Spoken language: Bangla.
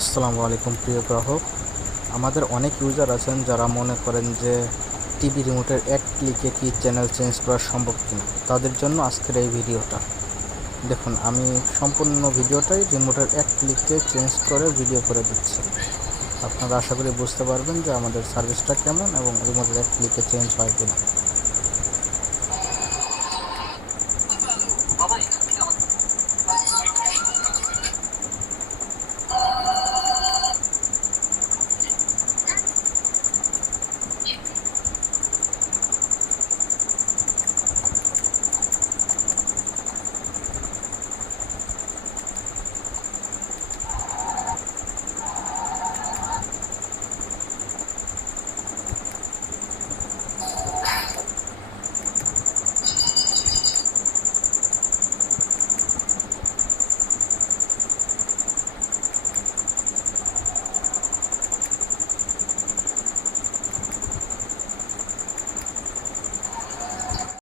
আসসালামু আলাইকুম প্রিয় গ্রাহক। আমাদের অনেক ইউজার আছেন যারা মনে করেন যে টিভি রিমোটের এক ক্লিকে কি চ্যানেল চেঞ্জ করা সম্ভব কিনা। তাদের জন্য আজকের এই ভিডিওটা দেখুন। আমি সম্পূর্ণ ভিডিওটাই রিমোটের এক ক্লিকে চেঞ্জ করে ভিডিও করে দিচ্ছি। আপনারা আশা করি বুঝতে পারবেন যে আমাদের সার্ভিসটা কেমন এবং রিমোটের এক ক্লিকে চেঞ্জ হয় কিনা।